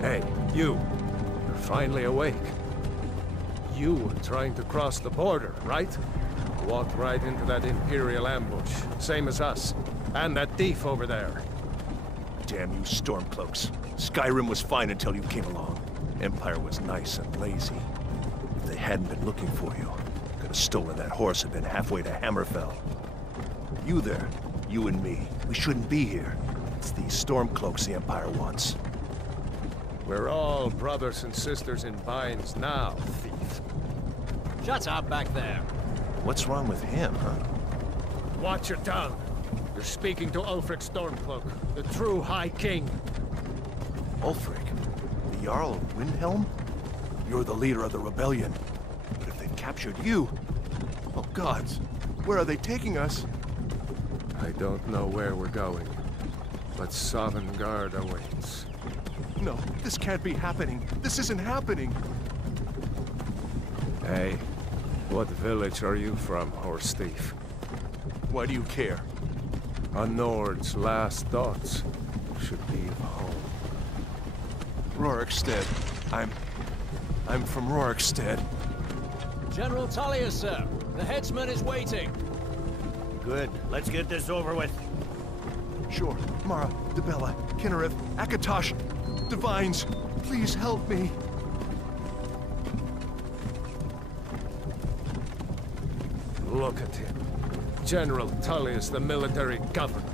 Hey, you. You're finally awake. You were trying to cross the border, right? Walked right into that Imperial ambush, same as us. And that thief over there. Damn you Stormcloaks. Skyrim was fine until you came along. Empire was nice and lazy. If they hadn't been looking for you, could have stolen that horse and been halfway to Hammerfell. You there, you and me, we shouldn't be here. It's these Stormcloaks the Empire wants. We're all brothers and sisters in binds now, thief. Shut up back there. What's wrong with him, huh? Watch your tongue. You're speaking to Ulfric Stormcloak, the true High King. Ulfric? The Jarl of Windhelm? You're the leader of the rebellion. But if they've captured you... Oh gods, where are they taking us? I don't know where we're going, but Sovngarde awaits. No, this can't be happening. This isn't happening. Hey, what village are you from, horse thief? Why do you care? A Nord's last thoughts should be of home. Rorikstead. I'm from Rorikstead. General Tullius, sir. The headsman is waiting. Good. Let's get this over with. Sure. Mara, Dibella, Kinnereth, Akatosh, Divines, please help me. Look at him. General Tullius, the military governor.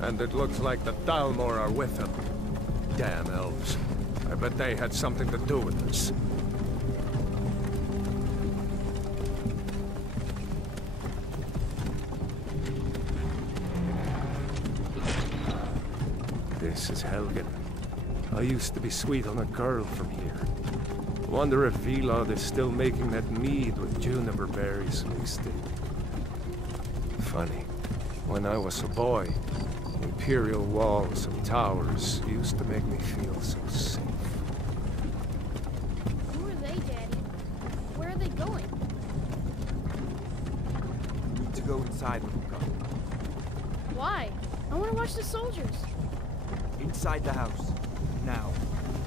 And it looks like the Dalmor are with him. Damn elves. I bet they had something to do with this. This is Helgen. I used to be sweet on a girl from here. Wonder if Vilod is still making that mead with juniper berries mixed in. Funny. When I was a boy, imperial walls and towers used to make me feel so safe. Who are they, Daddy? Where are they going? We need to go inside when we come. Why? I want to watch the soldiers. Inside the house. Now.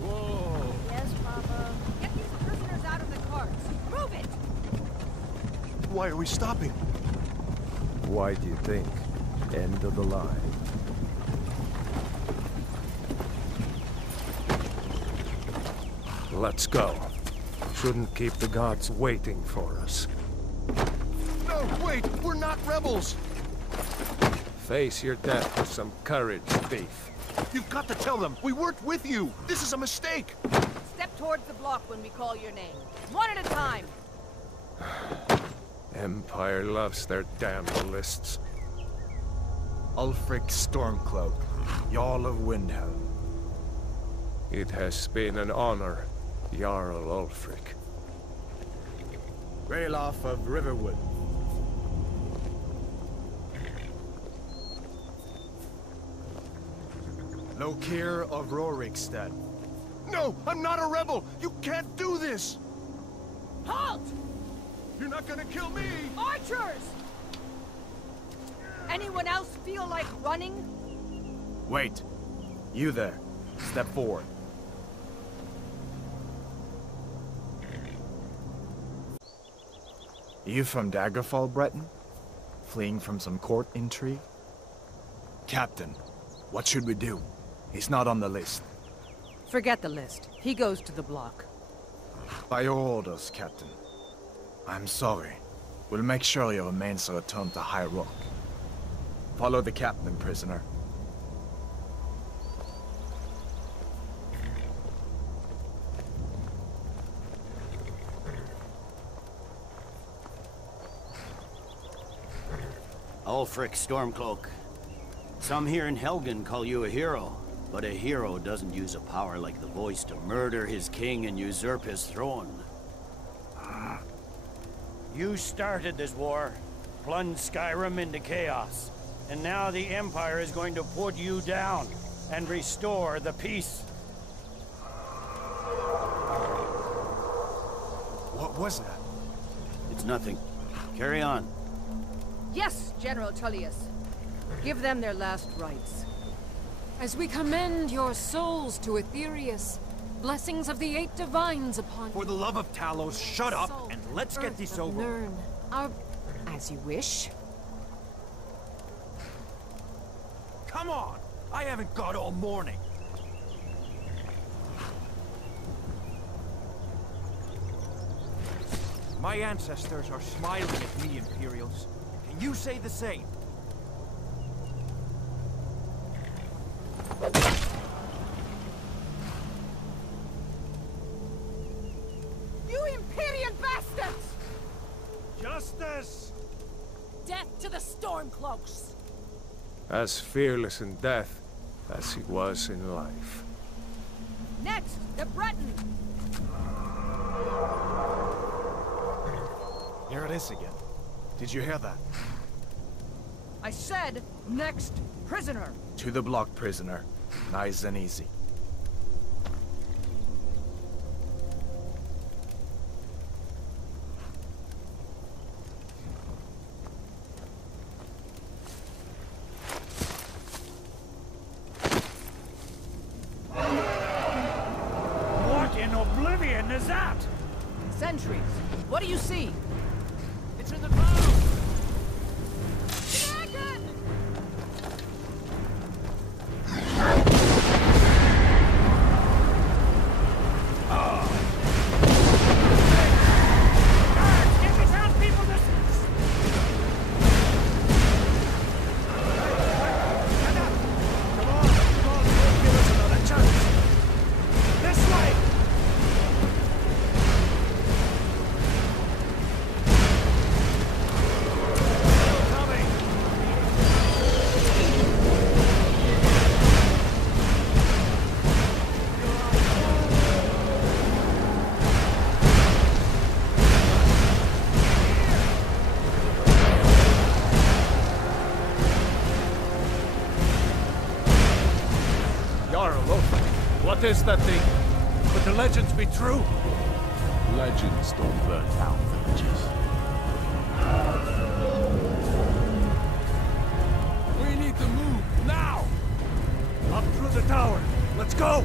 Whoa! Yes, Papa. Get these prisoners out of the carts. Move it! Why are we stopping? Why do you think? End of the line. Let's go. Shouldn't keep the gods waiting for us. No, wait! We're not rebels! Face your death with some courage, thief. You've got to tell them! We worked with you! This is a mistake! Step towards the block when we call your name. One at a time. Empire loves their damn lists. Ulfric Stormcloak, Jarl of Windhelm. It has been an honor, Jarl Ulfric. Ralof of Riverwood. Lokir of Rorikstead. No! I'm not a rebel! You can't do this! Halt! You're not gonna kill me! Archers! Anyone else feel like running? Wait. You there. Step forward. You from Daggerfall, Breton? Fleeing from some court intrigue? Captain, what should we do? He's not on the list. Forget the list. He goes to the block. By your orders, Captain. I'm sorry. We'll make sure your remains are returned to High Rock. Follow the captain, prisoner. Ulfric Stormcloak. Some here in Helgen call you a hero, but a hero doesn't use a power like the voice to murder his king and usurp his throne. You started this war, plunged Skyrim into chaos, and now the Empire is going to put you down and restore the peace. What was that? It's nothing. Carry on. Yes, General Tullius. Give them their last rites. As we commend your souls to Aetherius, blessings of the 8 divines upon For the love of Talos, shut up and let's get this over. Nern, our... As you wish. Come on! I haven't got all morning. My ancestors are smiling at me, Imperials. Can you say the same? You Imperial bastards! Justice! Death to the Stormcloaks! As fearless in death as he was in life. Next, the Breton! Here it is again. Did you hear that? I said, next prisoner! To the block, prisoner. Nice and easy. What in oblivion is that? Sentries, what do you see? It's in the clouds! Dragon! Get this out, people! This way! Jarl, look. What is that thing? Could the legends be true? Legends don't burn down villages. We need to move, now! Up through the tower. Let's go!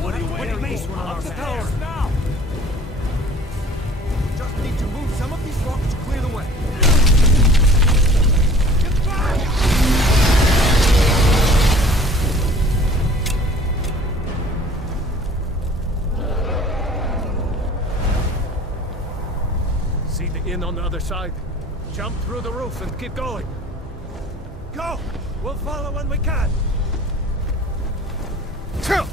What are you waiting for? Up the tower now! Just need to move some of these rocks to clear the way. Get back! See the inn on the other side? Jump through the roof and keep going. Go! We'll follow when we can. Chill!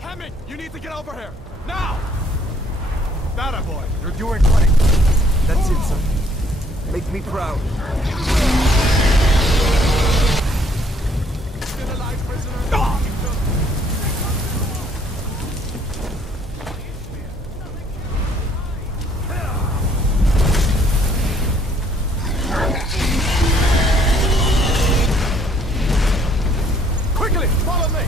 Hemming, you need to get over here! Now! That boy, you're doing great. That's it, son. Make me proud. Still alive, prisoner? Quickly, follow me!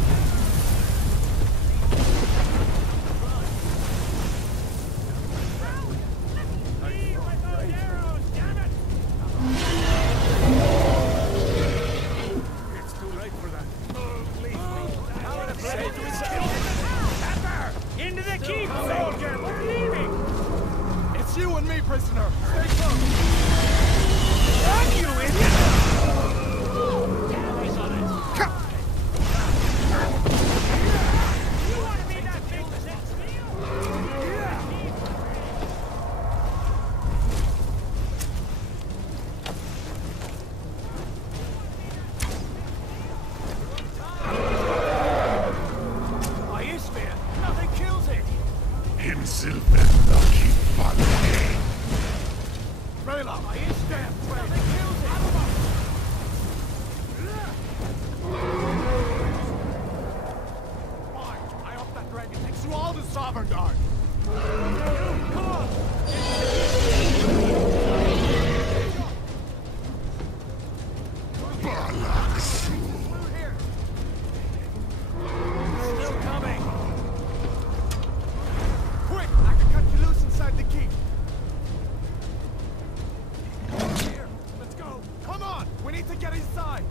get inside!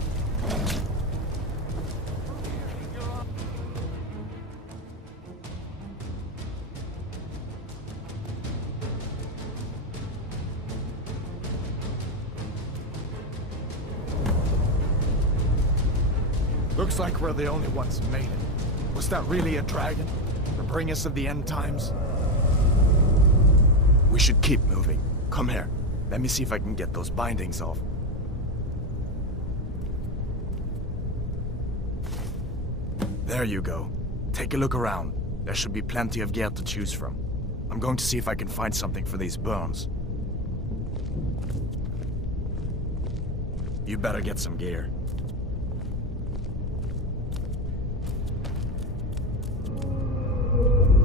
Looks like we're the only ones who made it. Was that really a dragon? The bringers of the end times? We should keep moving. Come here. Let me see if I can get those bindings off. There you go. Take a look around. There should be plenty of gear to choose from. I'm going to see if I can find something for these burns. You better get some gear.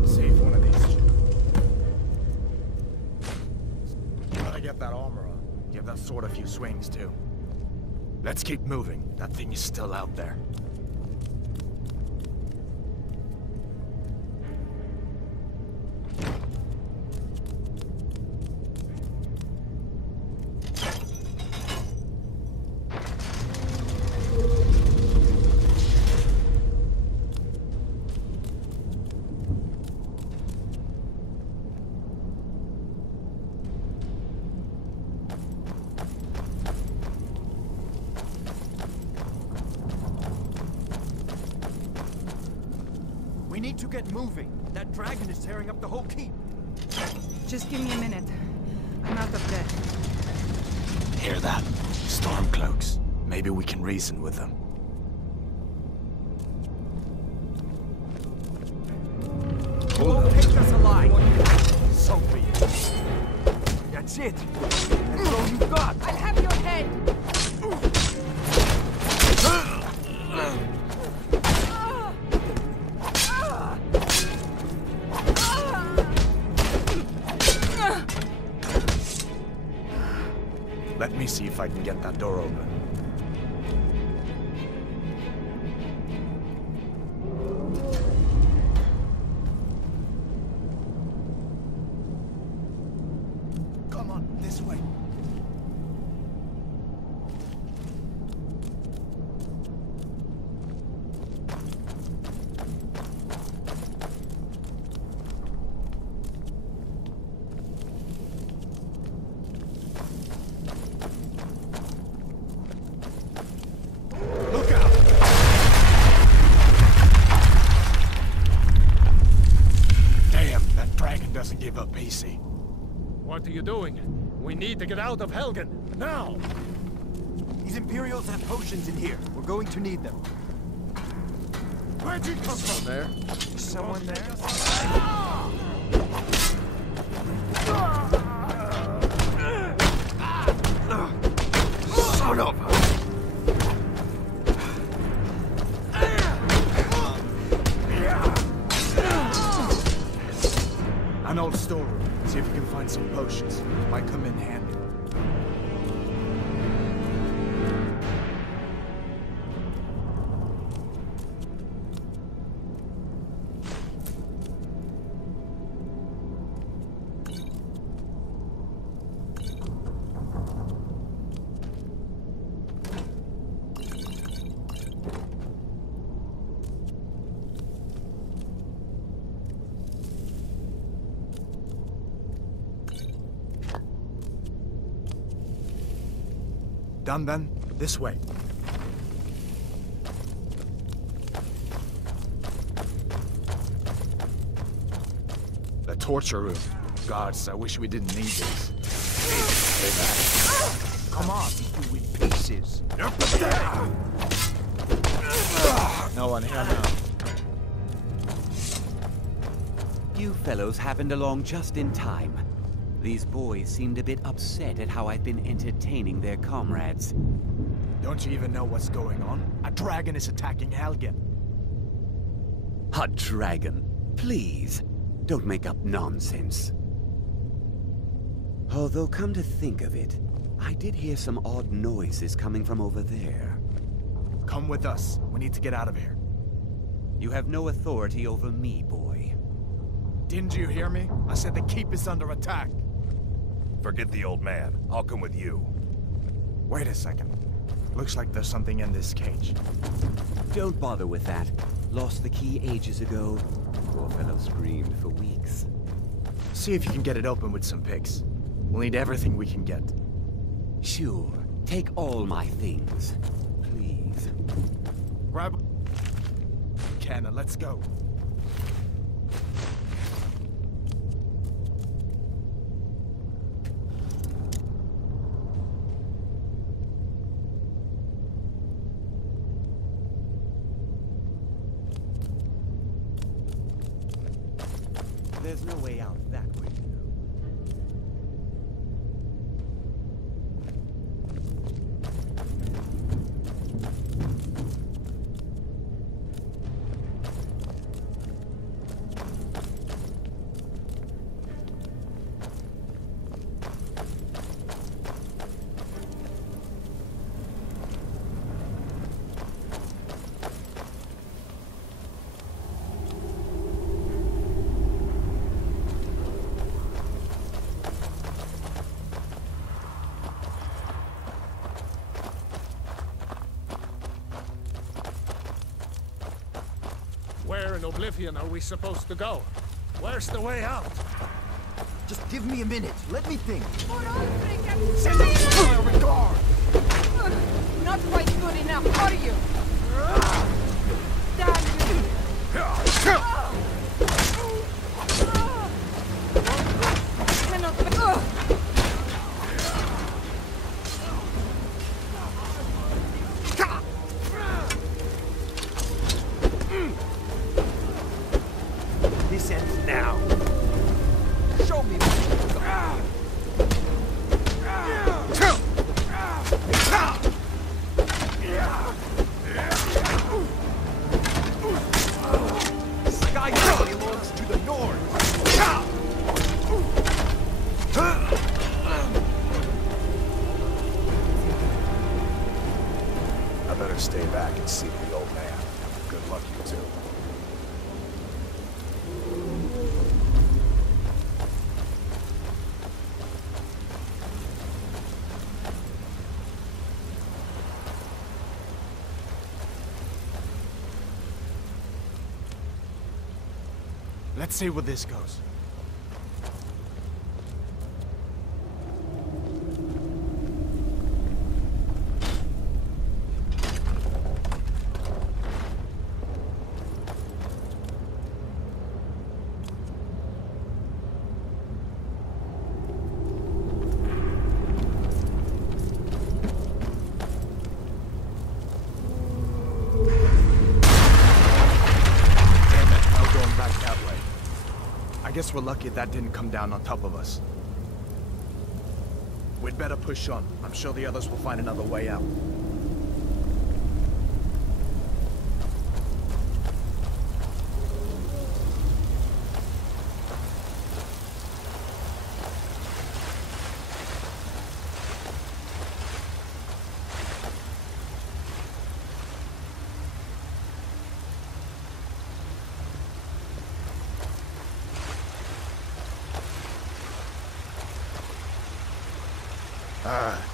See if one of these... Gotta get that armor on. Give that sword a few swings, too. Let's keep moving. That thing is still out there. We need to get moving. That dragon is tearing up the whole keep. Just give me a minute. I'm out of breath. Hear that? Stormcloaks. Maybe we can reason with them. You won't take us alive. So be it. That's it. That's all you got. I'll have your head. Let me see if I can get that door open. Come on, this way. Doesn't give up easy. What are you doing? We need to get out of Helgen, now! These Imperials have potions in here. We're going to need them. Where'd you come from? There? Someone there? Son of a... An old storeroom. See if you can find some potions. Might come in handy. Done then? This way. The torture room. Gods, I wish we didn't need this. Come on, you in pieces. No one here now. You fellows happened along just in time. These boys seemed a bit upset at how I've been entertaining their comrades. Don't you even know what's going on? A dragon is attacking Helgen. A dragon? Please, don't make up nonsense. Although, come to think of it, I did hear some odd noises coming from over there. Come with us. We need to get out of here. You have no authority over me, boy. Didn't you hear me? I said the keep is under attack. Forget the old man. I'll come with you. Wait a second. Looks like there's something in this cage. Don't bother with that. Lost the key ages ago. Poor fellow screamed for weeks. See if you can get it open with some picks. We'll need everything we can get. Sure. Take all my things. Please. Grab... Canna, let's go. There's no way out that way, you know. Where in Oblivion are we supposed to go? Where's the way out? Just give me a minute. Let me think. Send them to my regard! Not quite good enough, are you? Damn you! Cannot... This ends now. Show me Sky belongs to the north. I better stay back and see the old man. Good luck, you two. Let's see where this goes. I guess we're lucky that didn't come down on top of us. We'd better push on. I'm sure the others will find another way out.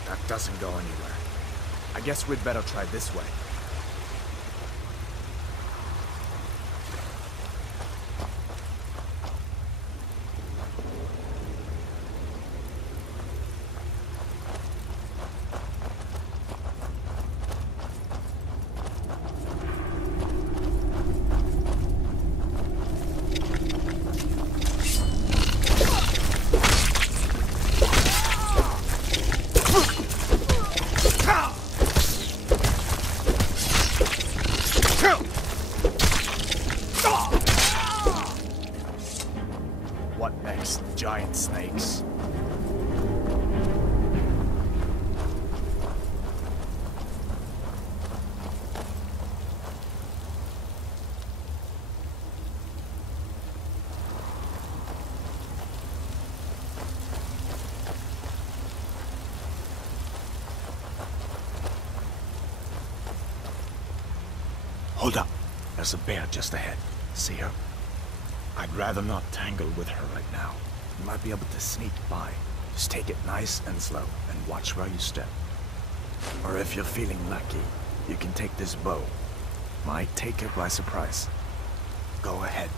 That doesn't go anywhere. I guess we'd better try this way. What next? Giant snakes? Hold up. There's a bear just ahead. See her? I'd rather not tangle with her right now. You might be able to sneak by. Just take it nice and slow, and watch where you step. Or if you're feeling lucky, you can take this bow. Might take it by surprise. Go ahead.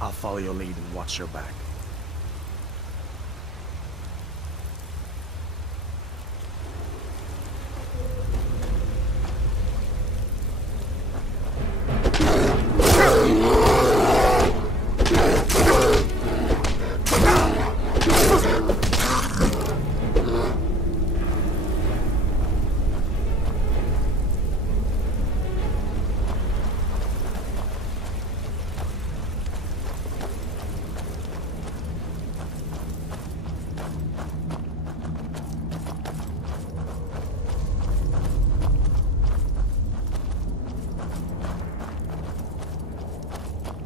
I'll follow your lead and watch your back.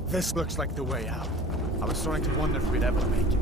This looks like the way out. I was starting to wonder if we'd ever make it.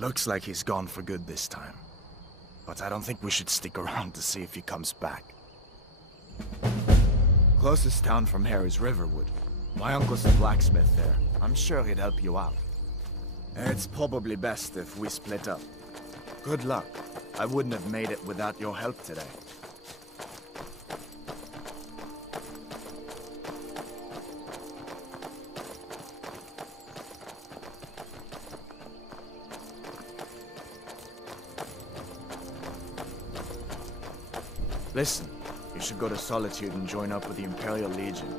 Looks like he's gone for good this time. But I don't think we should stick around to see if he comes back. Closest town from here is Riverwood. My uncle's a blacksmith there. I'm sure he'd help you out. It's probably best if we split up. Good luck. I wouldn't have made it without your help today. Listen, you should go to Solitude and join up with the Imperial Legion.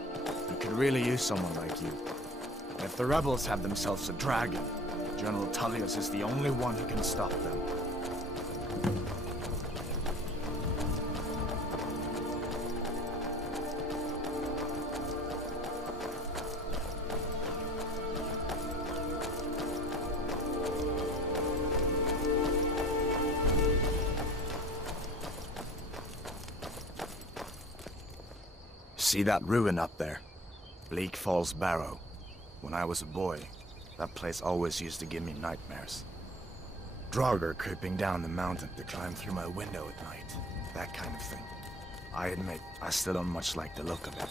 We could really use someone like you. If the rebels have themselves a dragon, General Tullius is the only one who can stop them. See that ruin up there? Bleak Falls Barrow. When I was a boy, that place always used to give me nightmares. Draugr creeping down the mountain to climb through my window at night. That kind of thing. I admit, I still don't much like the look of it.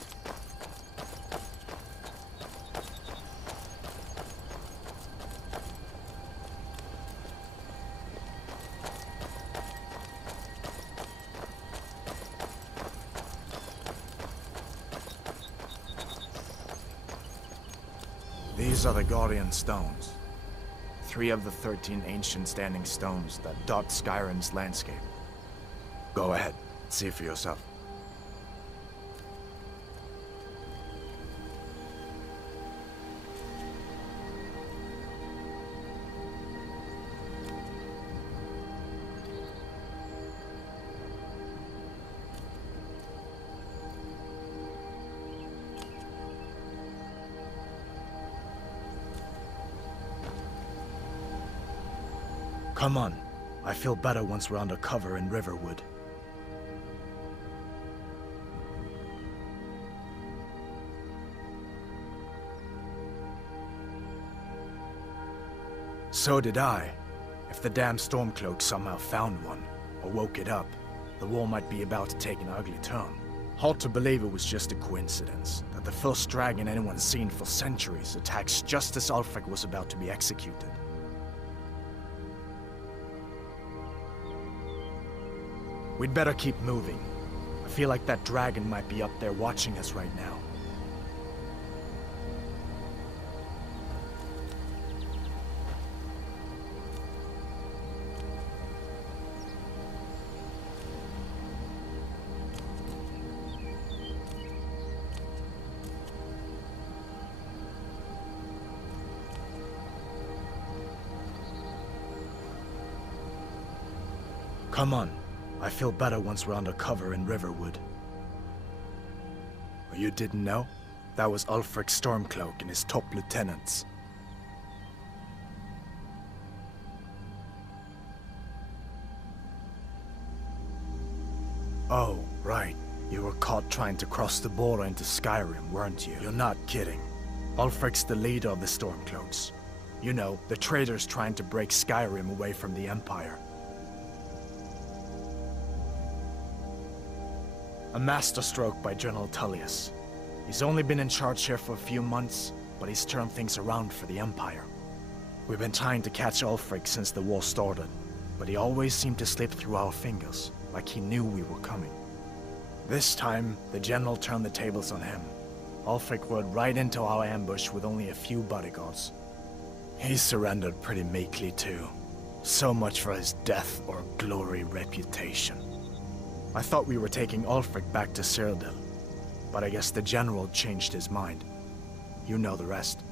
These are the Guardian Stones. 3 of the 13 ancient standing stones that dot Skyrim's landscape. Go ahead, see for yourself. Come on. I feel better once we're under cover in Riverwood. So did I. If the damn Stormcloak somehow found one, or woke it up, the war might be about to take an ugly turn. Hard to believe it was just a coincidence, that the first dragon anyone's seen for centuries attacks just as Ulfric was about to be executed. We'd better keep moving. I feel like that dragon might be up there watching us right now. Come on. I feel better once we're under cover in Riverwood. You didn't know? That was Ulfric Stormcloak and his top lieutenants. Oh, right. You were caught trying to cross the border into Skyrim, weren't you? You're not kidding. Ulfric's the leader of the Stormcloaks. You know, the traitors trying to break Skyrim away from the Empire. A masterstroke by General Tullius. He's only been in charge here for a few months, but he's turned things around for the Empire. We've been trying to catch Ulfric since the war started, but he always seemed to slip through our fingers, like he knew we were coming. This time, the General turned the tables on him. Ulfric rode right into our ambush with only a few bodyguards. He surrendered pretty meekly too. So much for his death or glory reputation. I thought we were taking Ulfric back to Cyrodiil, but I guess the General changed his mind. You know the rest.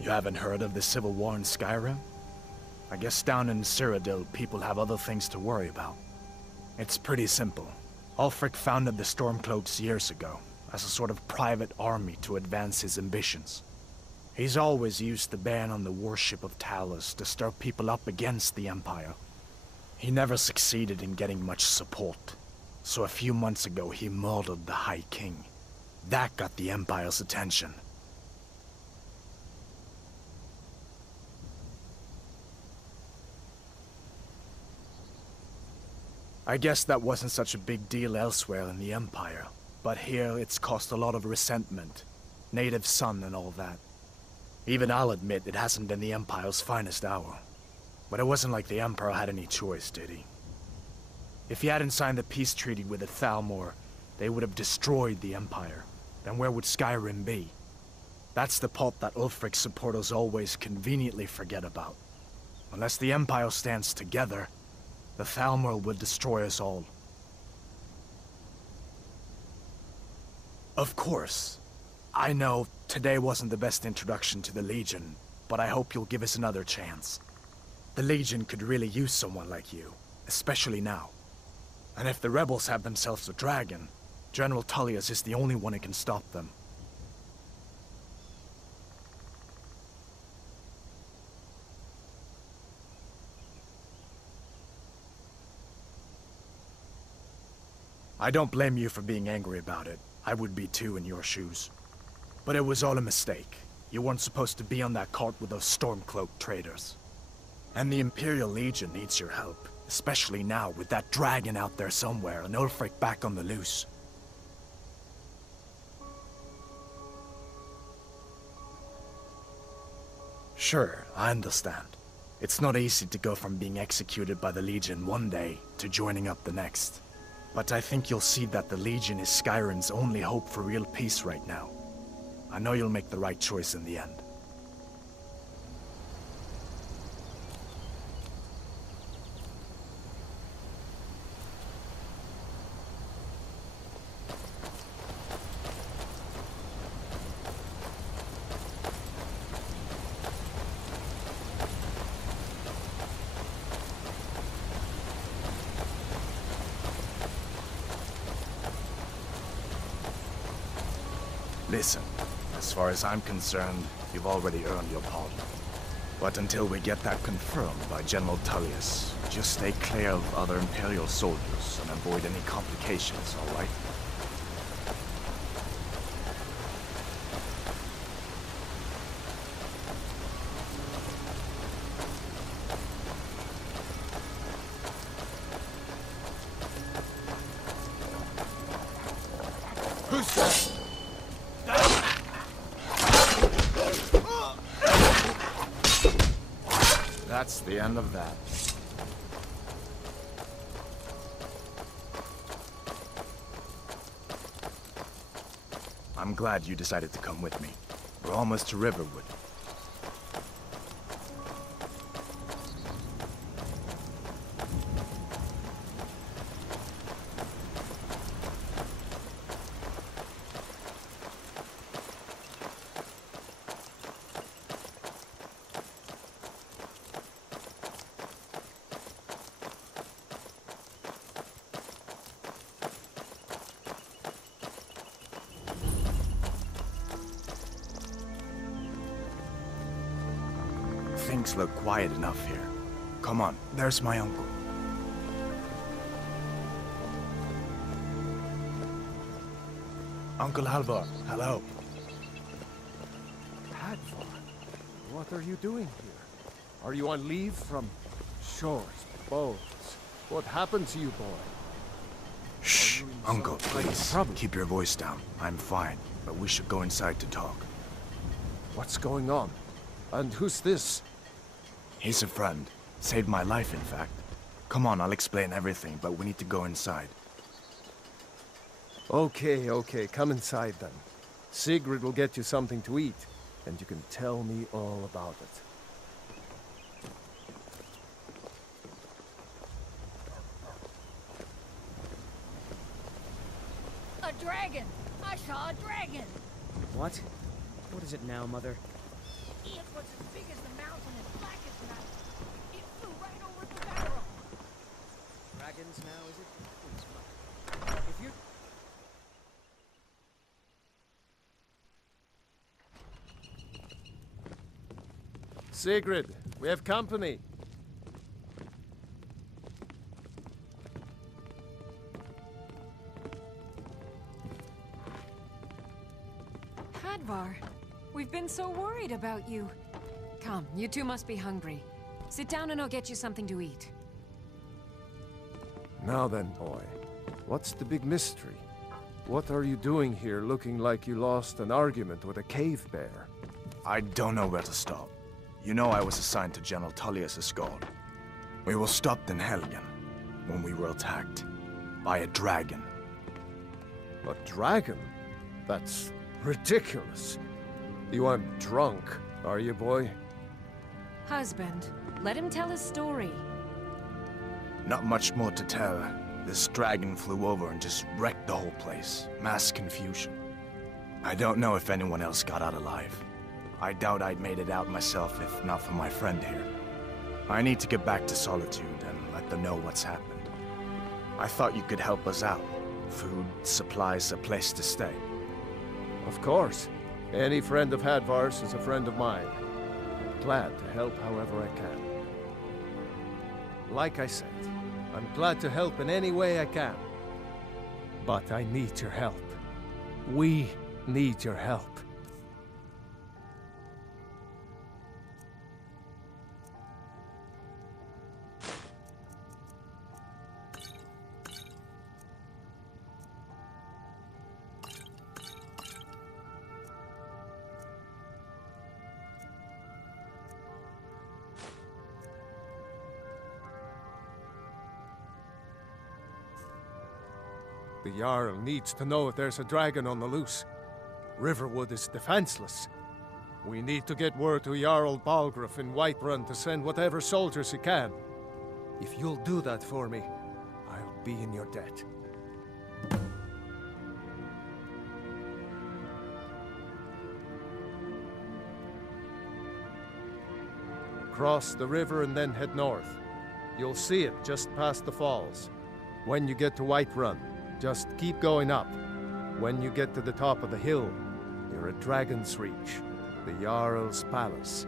You haven't heard of the Civil War in Skyrim? I guess down in Cyrodiil, people have other things to worry about. It's pretty simple. Ulfric founded the Stormcloaks years ago, as a sort of private army to advance his ambitions. He's always used the ban on the worship of Talos to stir people up against the Empire. He never succeeded in getting much support, so a few months ago he murdered the High King. That got the Empire's attention. I guess that wasn't such a big deal elsewhere in the Empire, but here it's caused a lot of resentment. Native son and all that. Even I'll admit it hasn't been the Empire's finest hour. But it wasn't like the Emperor had any choice, did he? If he hadn't signed the peace treaty with the Thalmor, they would have destroyed the Empire. Then where would Skyrim be? That's the part that Ulfric's supporters always conveniently forget about. Unless the Empire stands together, the Thalmor will destroy us all. Of course. I know today wasn't the best introduction to the Legion, but I hope you'll give us another chance. The Legion could really use someone like you, especially now. And if the rebels have themselves a dragon, General Tullius is the only one who can stop them. I don't blame you for being angry about it. I would be too in your shoes. But it was all a mistake. You weren't supposed to be on that cart with those Stormcloak traitors. And the Imperial Legion needs your help, especially now with that dragon out there somewhere and Ulfric back on the loose. Sure, I understand. It's not easy to go from being executed by the Legion one day to joining up the next. But I think you'll see that the Legion is Skyrim's only hope for real peace right now. I know you'll make the right choice in the end. Listen, as far as I'm concerned, you've already earned your pardon. But until we get that confirmed by General Tullius, just stay clear of other Imperial soldiers and avoid any complications, all right? Who's that? That's the end of that. I'm glad you decided to come with me. We're almost to Riverwood. Things look quiet enough here. Come on, there's my uncle. Uncle Halvar, hello. Hadvar, what are you doing here? Are you on leave from shores, boats? What happened to you, boy? Shh, Uncle, please. Keep your voice down. I'm fine, but we should go inside to talk. What's going on? And who's this? He's a friend. Saved my life, in fact. Come on, I'll explain everything, but we need to go inside. Okay, come inside then. Sigrid will get you something to eat, and you can tell me all about it. A dragon! I saw a dragon! What? What is it now, Mother? It was as big as the mountain and black as night. It flew right over the barrel. Dragons now, is it? Please, Mother. If you... Sigrid, we have company. Hadvar, we've been so worried about you. Come, you two must be hungry. Sit down and I'll get you something to eat. Now then, boy, what's the big mystery? What are you doing here looking like you lost an argument with a cave bear? I don't know where to stop. You know I was assigned to General Tullius' guard. We were stopped in Helgen when we were attacked by a dragon. A dragon? That's ridiculous. You aren't drunk, are you, boy? Husband, let him tell his story. Not much more to tell. This dragon flew over and just wrecked the whole place. Mass confusion. I don't know if anyone else got out alive. I doubt I'd made it out myself if not for my friend here. I need to get back to Solitude and let them know what's happened. I thought you could help us out. Food, supplies, a place to stay. Of course. Any friend of Hadvar's is a friend of mine. Glad to help however I can. Like I said, I'm glad to help in any way I can. But I need your help. We need your help. The Jarl needs to know if there's a dragon on the loose. Riverwood is defenseless. We need to get word to Jarl Balgruuf in Whiterun to send whatever soldiers he can. If you'll do that for me, I'll be in your debt. Cross the river and then head north. You'll see it just past the falls. When you get to Whiterun, just keep going up. When you get to the top of the hill, you're at Dragon's Reach, the Jarl's palace.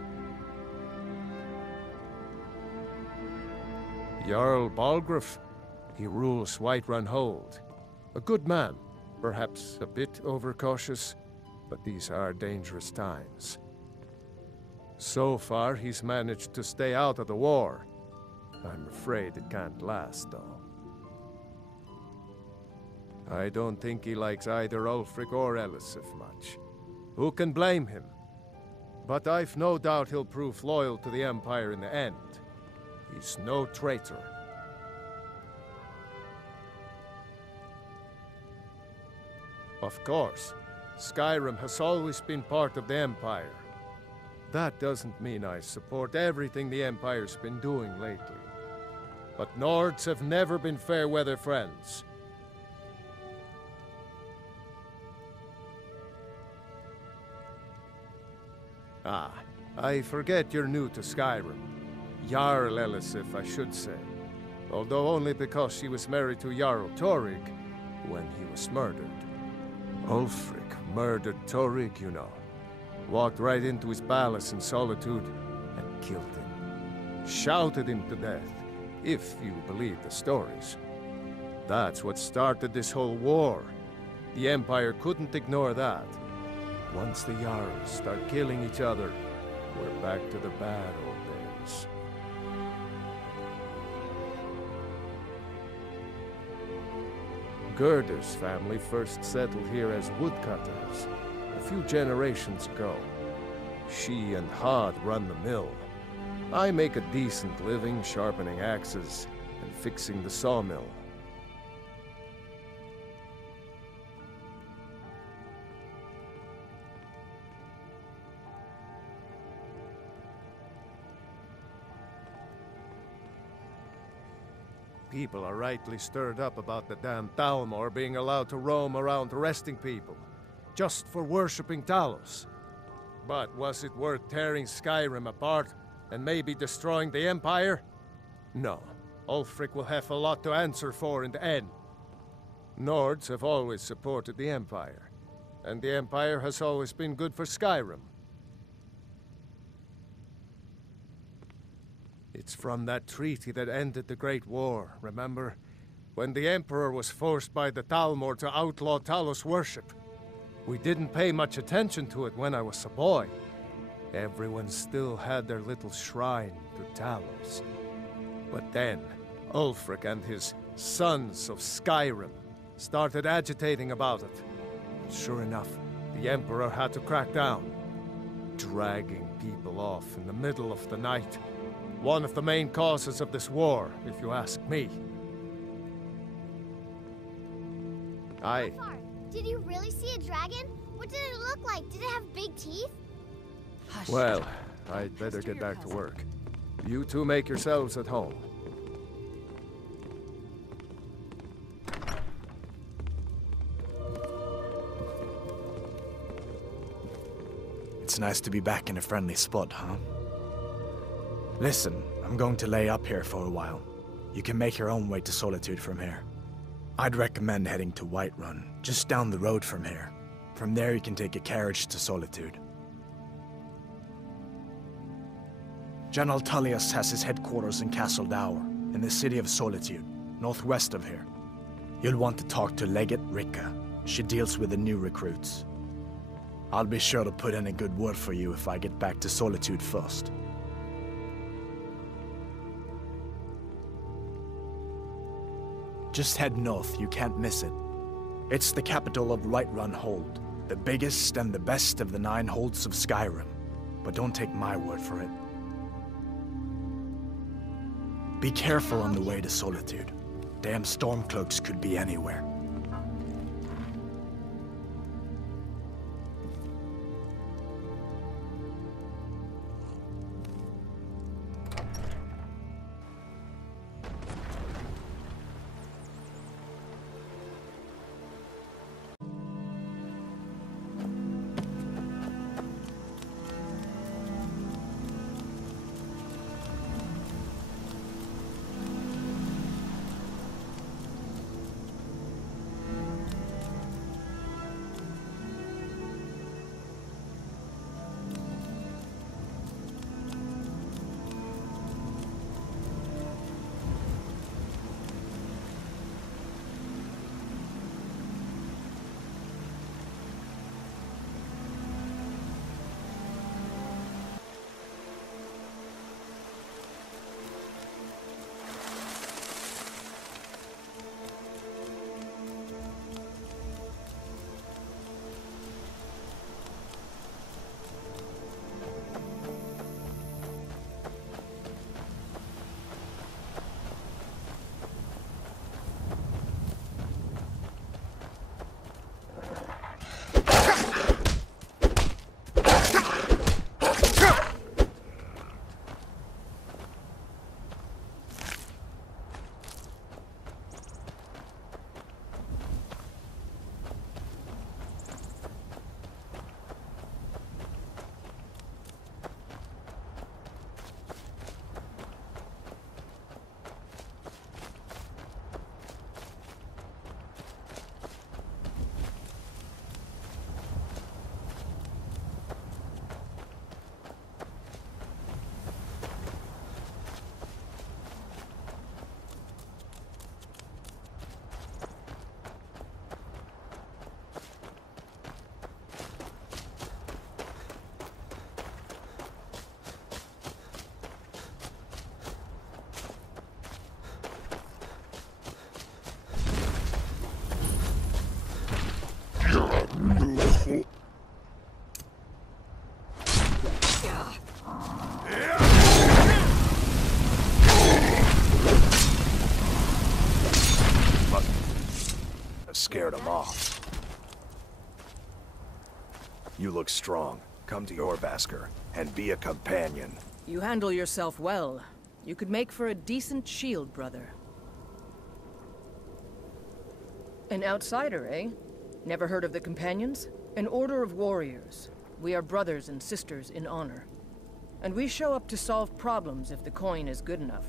Jarl Balgruuf, he rules Whiterun Hold. A good man, perhaps a bit overcautious, but these are dangerous times. So far, he's managed to stay out of the war. I'm afraid it can't last, though. I don't think he likes either Ulfric or Elisif much. Who can blame him? But I've no doubt he'll prove loyal to the Empire in the end. He's no traitor. Of course, Skyrim has always been part of the Empire. That doesn't mean I support everything the Empire's been doing lately. But Nords have never been fair-weather friends. Ah, I forget you're new to Skyrim. Jarl Elisif, I should say. Although only because she was married to Jarl Torygg when he was murdered. Ulfric murdered Torygg, you know. Walked right into his palace in Solitude and killed him. Shouted him to death, if you believe the stories. That's what started this whole war. The Empire couldn't ignore that. Once the Jarls start killing each other, we're back to the bad old days. Gerder's family first settled here as woodcutters a few generations ago. She and Hod run the mill. I make a decent living sharpening axes and fixing the sawmill. People are rightly stirred up about the damn Thalmor being allowed to roam around arresting people, just for worshipping Talos. But was it worth tearing Skyrim apart and maybe destroying the Empire? No. Ulfric will have a lot to answer for in the end. Nords have always supported the Empire, and the Empire has always been good for Skyrim. It's from that treaty that ended the Great War, remember? When the Emperor was forced by the Thalmor to outlaw Talos worship. We didn't pay much attention to it when I was a boy. Everyone still had their little shrine to Talos. But then, Ulfric and his Sons of Skyrim started agitating about it. Sure enough, the Emperor had to crack down, dragging people off in the middle of the night. One of the main causes of this war, if you ask me. Did you really see a dragon? What did it look like? Did it have big teeth? Hush. Well, I'd better get back to work. You two make yourselves at home. It's nice to be back in a friendly spot, huh? Listen, I'm going to lay up here for a while. You can make your own way to Solitude from here. I'd recommend heading to Whiterun, just down the road from here. From there you can take a carriage to Solitude. General Tullius has his headquarters in Castle Dower, in the city of Solitude, northwest of here. You'll want to talk to Legate Ricka. She deals with the new recruits. I'll be sure to put in a good word for you if I get back to Solitude first. Just head north, you can't miss it. It's the capital of Whiterun Hold, the biggest and the best of the 9 holds of Skyrim. But don't take my word for it. Be careful on the way to Solitude. Damn Stormcloaks could be anywhere. You look strong. Come to your Vasker, and be a companion. You handle yourself well. You could make for a decent shield, brother. An outsider, eh? Never heard of the Companions? An order of warriors. We are brothers and sisters in honor. And we show up to solve problems if the coin is good enough.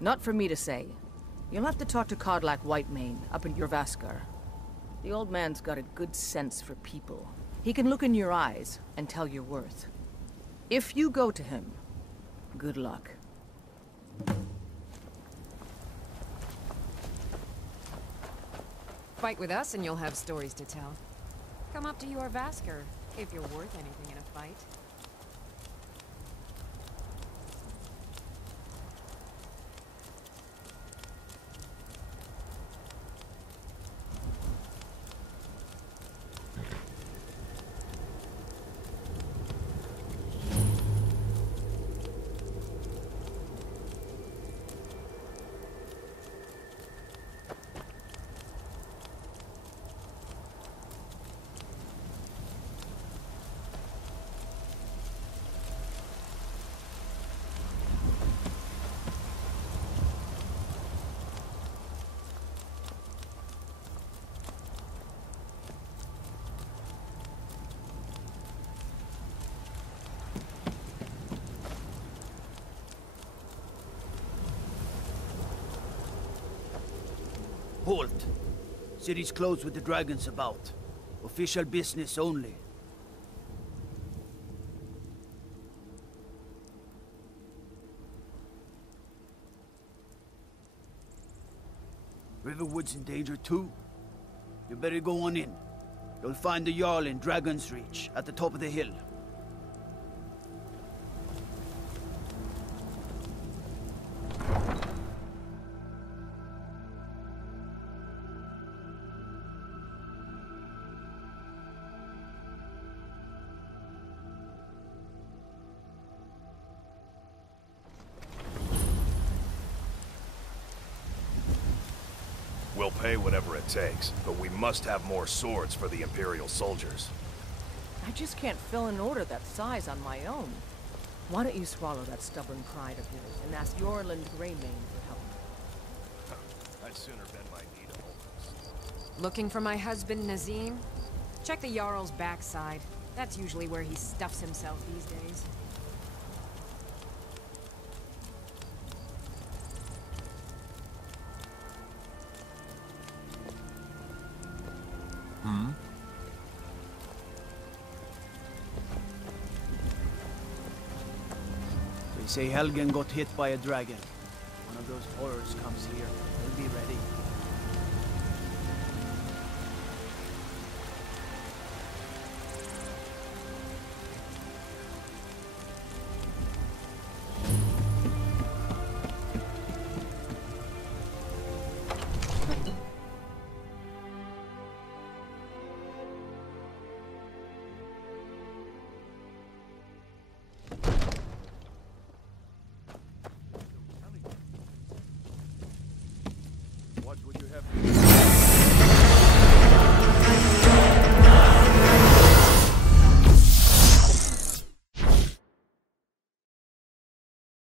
Not for me to say. You'll have to talk to Kodlak Whitemane up in your Vaskar. The old man's got a good sense for people. He can look in your eyes and tell your worth. If you go to him, good luck. Fight with us and you'll have stories to tell. Come up to your Vasker, if you're worth anything in a fight. Halt! City's closed with the dragons about. Official business only. Riverwood's in danger too. You better go on in. You'll find the Jarl in Dragon's Reach, at the top of the hill. We'll pay whatever it takes, but we must have more swords for the Imperial soldiers. I just can't fill an order that size on my own. Why don't you swallow that stubborn pride of yours and ask Yorland Greymane for help? I'd sooner bend my knee to Holmes. Looking for my husband, Nazim? Check the Jarl's backside. That's usually where he stuffs himself these days. They say Helgen got hit by a dragon. One of those horrors comes here. They'll be ready.